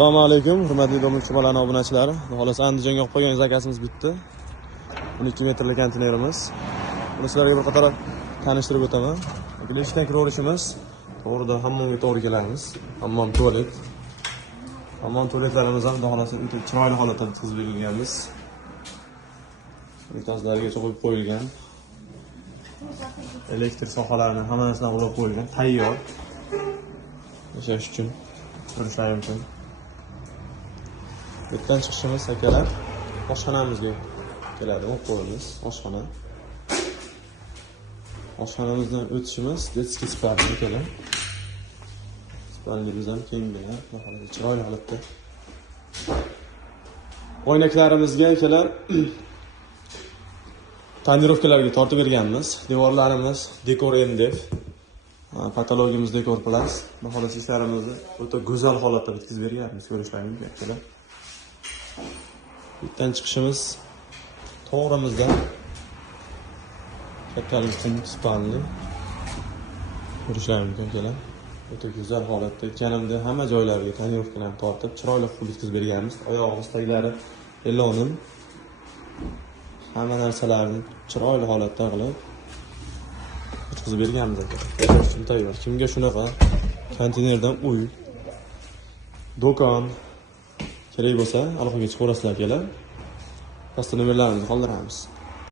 Assalomu alaykum, hurmatli Do'mlik tumanlari obunachilari. Xolos Andijonga olib qo'ygan zakasimiz bitdi. 12 metrli konteynerimiz. Buni sizlarga bir qator tanishtirib o'taman. Ishdan kiraverishimiz to'g'rida hammomga to'g'ri kelamiz. Hammom tualet. Hammom tualetlarimiz ham xolos chiroyli holatda bitkazib berilganmiz. Unitazlarigacha qo'yib qo'yilgan. Elektr sohalarini hammasini ulab qo'yilgan, tayyor. Yashash uchun turishlar mumkin. Bittan chiqishimiz akalar oshxonamizga keladi, o'q qo'yamiz oshxona. Oshxonamizdan o'tishimiz detskiy spalni keladi. Spalnimiz ham kenggina, chiroyli holatda. Oynaklarimizga akalar tonirovkalarga tortib berganmiz. Devorlarimiz dekor MDF. Patologiyamiz dekor plus. Baholas ishlarimizni o'ta go'zal holatda bitkazib berganmiz, ko'rishlaringiz mumkin akalar. Bittan chiqishimiz to'g'rimizdan kattalik uchun spalni ko'rishlaringiz mumkin akalar. O'ta go'zal holatda kanimda hamma joylariga tonirovkalarni tortib chiroyli qilib bitkazib berganmiz. Oyog'imiz taglari elonim hamma narsalarni chiroyli holatda qilib bitkazib berganmiz akalar. Tayyor. Kimga shunaqa konteynerdan uy, do'kon kerak bo'lsa, aloqaga chiqaverasizlar akalar. Pastda nomerlarimizni qoldiramiz.